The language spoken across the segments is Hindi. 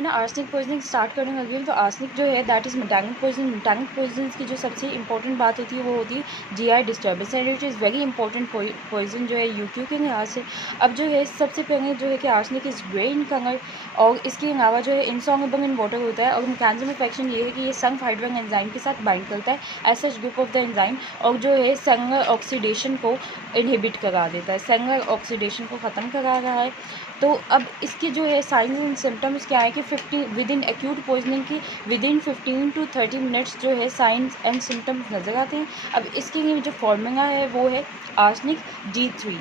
मैं ना आर्सेनिक पॉइजनिंग स्टार्ट करने लगी हूँ। तो आर्सेनिक जो है दैट इज़ मेटानिक पॉइजनिंग। मेटानिक पॉइजनिंग की जो सबसे इंपॉर्टेंट बात होती है वो होती है GI disturbance, and it is very important poison जो है यूक्यू के लिहाज से। अब जो है सबसे पहले जो है कि arsenic is grey in colour, और इसके अलावा जो है इनसॉल्युबल इन वाटर होता है, और मैकेनिज्म ऑफ एक्शन ये है कि ये संग हाइड्रोजन एंजाइम के साथ बाइंड करता है as such group of the enzyme, और जो है सेलुलर ऑक्सीडेशन को इनहिबिट करा देता है, सेलुलर ऑक्सीडेशन को ख़त्म करा रहा है। तो अब इसके जो है साइंस एंड सिम्टम्स क्या है कि 50 विद इन एक्यूट पॉइजनिंग की विदिन 15 to 30 मिनट्स जो है साइंस एंड सिम्टम्स नज़र आते हैं। अब इसके लिए जो फॉर्मूला है वो है आर्सेनिक G3।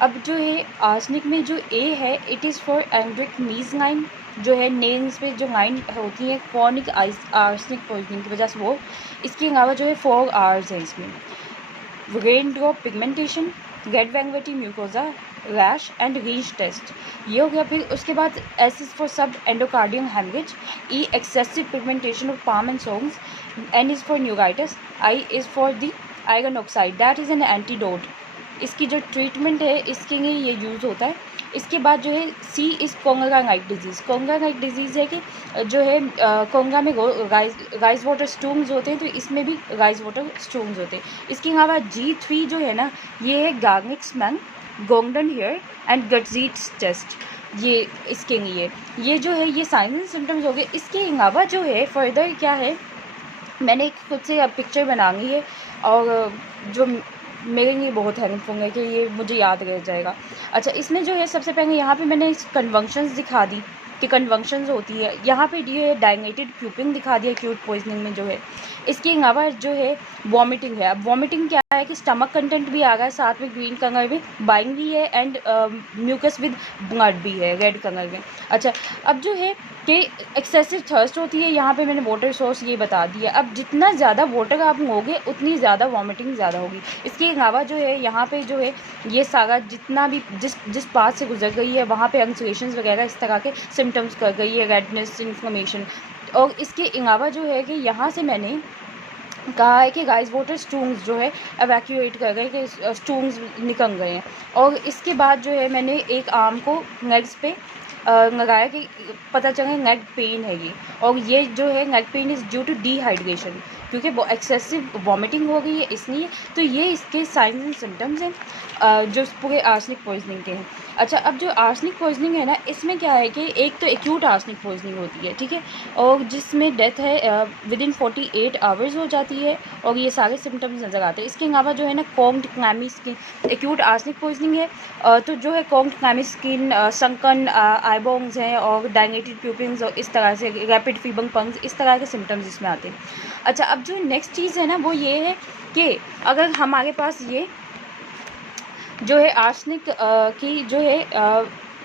अब जो है आर्सेनिक में जो ए है इट इज़ फॉर एंड्रिक मीज लाइन, जो है नेल्स पे जो लाइन होती है क्रॉनिक आर्सेनिक पॉइजनिंग की वजह से वो। इसके अलावा जो है 4 R's है इसमें, raindrop pigmentation, red velvety mucosa, rash and Reinsch test, ये हो गया। फिर उसके बाद S is for subendocardial haemorrhage, E excessive pigmentation of palm and soles, N is for neuritis, I is for the iron oxide that is an antidote. इसकी जो ट्रीटमेंट है इसके लिए ये यूज़ होता है। इसके बाद जो है सी इज़ कोंगरा लाइक डिजीज़। कोंगरा लाइक डिजीज़ है कि जो है कोंगा में राइस वाटर स्टूम्स होते हैं, तो इसमें भी राइस वाटर स्टूम्स होते हैं। इसके अलावा G3 जो है ना ये है garlic smell, golden hair and गटजीट्स टेस्ट, ये इसके लिए ये जो है ये साइंस एंड सिम्टम्स हो गए। इसके अलावा जो है फर्दर क्या है, मैंने खुद से पिक्चर बनानी है और जो मेरे लिए बहुत हेल्पफुल है कि ये मुझे याद रह जाएगा। अच्छा, इसमें जो है सबसे पहले यहाँ पे मैंने कन्वंक्शंस दिखा दी कि कन्वंक्शंस होती है। यहाँ पे ये डायलेटेड प्यूपिंग दिखा दिया एक्यूट पॉइजनिंग में जो है। इसके अलावा जो है वॉमिटिंग है। अब वॉमिटिंग क्या है कि स्टमक कंटेंट भी आ गया है, साथ में ग्रीन कलर में बाइंग भी है, एंड म्यूकस विद ब्लड भी है रेड कलर में। अच्छा, अब जो है कि एक्सेसिव थर्स्ट होती है, यहाँ पे मैंने वाटर सोर्स ये बता दिया। अब जितना ज़्यादा वाटर आप लोगे उतनी ज़्यादा वॉमिटिंग ज़्यादा होगी। इसके अलावा जो है यहाँ पे जो है ये सारा जितना भी जिस पार्ट से गुजर गई है वहाँ पे अंसुलेशंस वगैरह इस तरह के सिम्टम्स कर गई है, रेडनेस, इन्फ्लेमेशन। और इसके अलावा जो है कि यहाँ से मैंने कहा है कि राइस वाटर स्टूम्स जो है एवैक्यूएट कर गए, कि स्टूम्स निकल गए हैं। और इसके बाद जो है मैंने एक आर्म को नेक्स पे लगाया कि पता चले नेक पेन है ये, और ये जो है neck pain is due to dehydration, क्योंकि एक्सेसिव वॉमिटिंग हो गई है इसलिए। तो ये इसके साइंस एंड सिम्टम्स हैं जो पूरे आर्सेनिक पॉइजनिंग के हैं। अच्छा, अब जो आर्सेनिक पॉइजनिंग है ना इसमें क्या है कि एक तो एक्यूट आर्सेनिक पॉइजनिंग होती है, ठीक है, और जिसमें डेथ है विदिन 48 आवर्स हो जाती है, और ये सारे सिम्टम्स नज़र आते हैं। इसके अलावा जो है ना combed clammy skin, acute arsenic poisoning है तो जो है कॉम्ड क्लैमी स्किन, संकन आईबोन्स हैं, और डायलेटेड प्यूपिल्स, और इस तरह से रैपिड फीबर पंग्स, इस तरह के सिम्टम्स इसमें आते हैं। अच्छा, अब जो नेक्स्ट चीज़ है ना वो ये है कि अगर हमारे पास ये जो है आर्सेनिक की जो है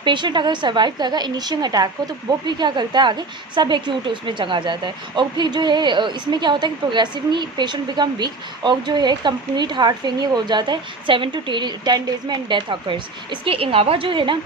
पेशेंट अगर सर्वाइव करेगा इनिशियल अटैक को, तो वो भी क्या करता है आगे सब एक्यूट उसमें चला जाता है। और फिर जो है इसमें क्या होता है कि प्रोग्रेसिवली पेशेंट बिकम वीक, और जो है कंप्लीट हार्ट फेलियर हो जाता है 7 to 10 डेज़ में, एंड डेथ अकर्स। इसके अलावा जो है ना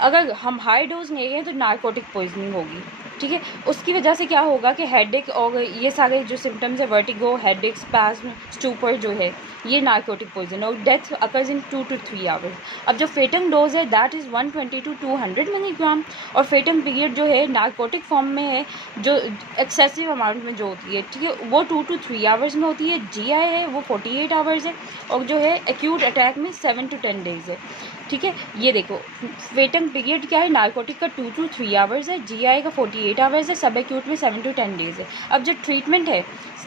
अगर हम हाई डोज ले रहे हैं तो नार्कोटिक पॉइजनिंग होगी, ठीक है। उसकी वजह से क्या होगा कि हेडेक और ये सारे जो सिम्टम्स है वर्टिगो, हेडेक, स्पैज्म, स्टूपर जो है ये नार्कोटिक पॉइजन, और death occurs in 2 to 3 hours. अब जो फेटम डोज है दैट इज़ 120 to 200 मिलीग्राम, और फेटम पीरियड जो है नार्कोटिक फॉर्म में है जो एक्सेसिव अमाउंट में जो होती है, ठीक है, वो 2 to 3 आवर्स में होती है। GI है वो 48 आवर्स है, और जो है एक्यूट अटैक में 7 to 10 डेज़ है, ठीक है। ये देखो फेटम पीरियड क्या है, नार्कोटिक का 2 to 3 आवर्स है, GI का 48 आवर्स है, सब एक्यूट में 7 to 10 डेज़ है। अब जो ट्रीटमेंट है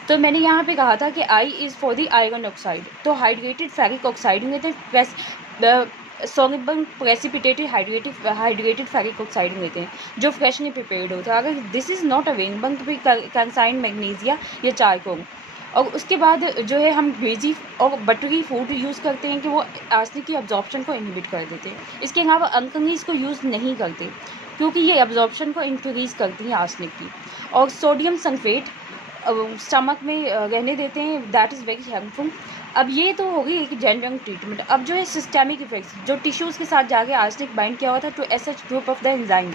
तो मैंने यहाँ पे कहा था कि I is for the iron oxide, तो हाइड्रेटेड फेरिक ऑक्साइड लेते हैं, soluble precipitated hydrated ferric oxide लेते हैं जो फ्रेशली प्रिपेयर्ड होता है। अगर दिस इज़ नॉट अवेलेबल तो फिर कैल्साइन, मैग्नीशिया या चारकोल। और उसके बाद जो है हम ग्रेजी और बटरी फूड यूज़ करते हैं कि वो आर्सेनिक की अब्जॉर्प्शन को इनहिबिट कर देते हैं। इसके अलावा अल्कलीज को यूज़ नहीं करते क्योंकि ये अब्जॉर्प्शन को इंक्रीज़ करती हैं आर्सेनिक की। और सोडियम सल्फेट स्टमक में रहने देते हैं, दैट इज़ वेरी हेल्पफुल। अब ये तो हो गई एक जनरल ट्रीटमेंट। अब जो है सिस्टेमिक इफेक्ट्स, जो टिश्यूज़ के साथ जाके आर्सेनिक बाइंड किया हुआ था to SH group of the enzyme,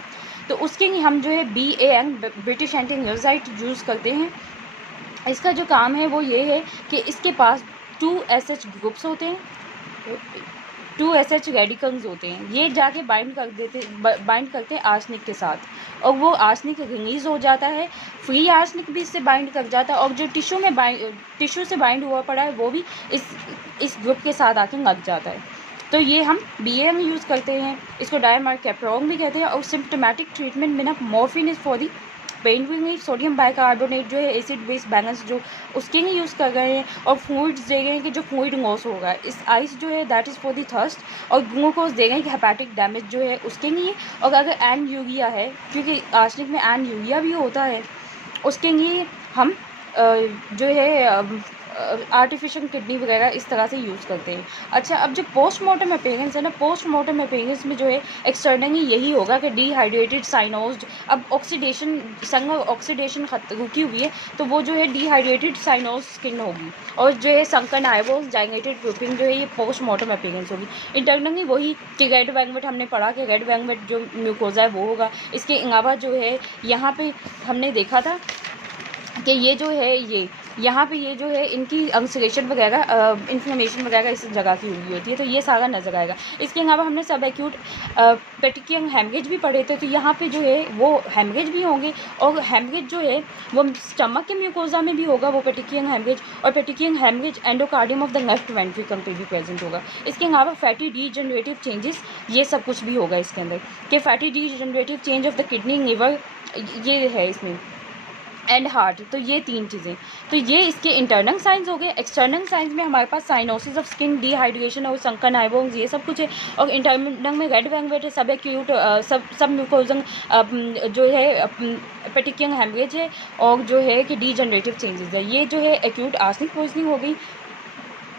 तो उसके लिए हम जो है BAN British anti nucleoside use करते हैं। इसका जो काम है वो ये है कि इसके पास 2 SH ग्रुप्स होते हैं, 2SH रेडिकल्स होते हैं, ये जाके बाइंड करते हैं आर्सेनिक के साथ, और वो आर्सेनिक रिलीज हो जाता है, फ्री आर्सेनिक भी इससे बाइंड कर जाता है, और जो टिश्यू से बाइंड हुआ पड़ा है वो भी इस ग्रुप के साथ आके लग जाता है। तो ये हम BA में यूज़ करते हैं, इसको डायमार्केप्रोन भी कहते हैं। और सिम्टोमेटिक ट्रीटमेंट में ना morphine is for the pain relief, sodium bicarbonate जो है एसिड बेस बैलेंस जो उसके लिए यूज़ कर रहे हैं, और फ्लूइड्स दे रहे हैं कि जो फ्लूइड लॉस होगा, इस आइस जो है that is for the thirst, और ग्लूकोज दे रहे हैं कि हेपेटिक डैमेज जो है उसके लिए। और अगर एन यूरिया है, क्योंकि आर्सेनिक में एन यूरिया भी होता है, उसके लिए हम जो है आर्टिफिशियल किडनी वगैरह इस तरह से यूज़ करते हैं। अच्छा, अब जो पोस्टमार्टम अपीयरेंस है ना, पोस्टमार्टम अपीयरेंस में जो है एक्सटर्नली यही होगा कि डिहाइड्रेटेड साइनोज्ड, अब ऑक्सीडेशन रुकी हुई है, तो वो जो है डिहाइड्रेटेड साइनोज स्किन होगी, और जो है संकन आईबॉल्स डायलेटेड प्यूपिल जो है ये पोस्टमार्टम अपीयरेंस होगी। इंटरनली वही कि रेड वेलवेट हमने पढ़ा कि रेड वेलवेट जो म्यूकोजा है वो होगा। इसके अलावा जो है यहाँ पे हमने देखा था कि ये जो है यहाँ पे ये जो है इनकी अल्सरेशन वगैरह इन्फ्लेमेशन वगैरह इस जगह की हुई होती है, तो ये सारा नज़र आएगा। इसके अलावा हमने सब एक्यूट पेटिकियन हेमरेज भी पढ़े थे, तो यहाँ पे जो है वो हेमरेज भी होंगे, और हेमरेज जो है वो स्टमक के म्यूकोजा में भी होगा वो पेटिकियन हेमरेज, और petechial haemorrhage endocardium of the left ventricle पे भी प्रेजेंट होगा। इसके अलावा फैटी डीजनरेटिव चेंजेस, ये सब कुछ भी होगा इसके अंदर, कि fatty degenerative change of the kidney, liver, ये है इसमें, एंड हार्ट। तो ये 3 चीज़ें, तो ये इसके इंटरनल साइंस हो गए। एक्सटर्नल साइंस में हमारे पास साइनोसिस ऑफ स्किन, डिहाइड्रेशन और संकन आईबॉल्स, ये सब कुछ है। और इंटरनल में रेड वेलवेट है, सब एक्यूट सब म्यूकोजन जो है पेटिकियन हेमरेज है, और जो है कि डीजनरेटिव चेंजेस है। ये जो है एक्यूट आर्सेनिक पॉइजनिंग हो गई।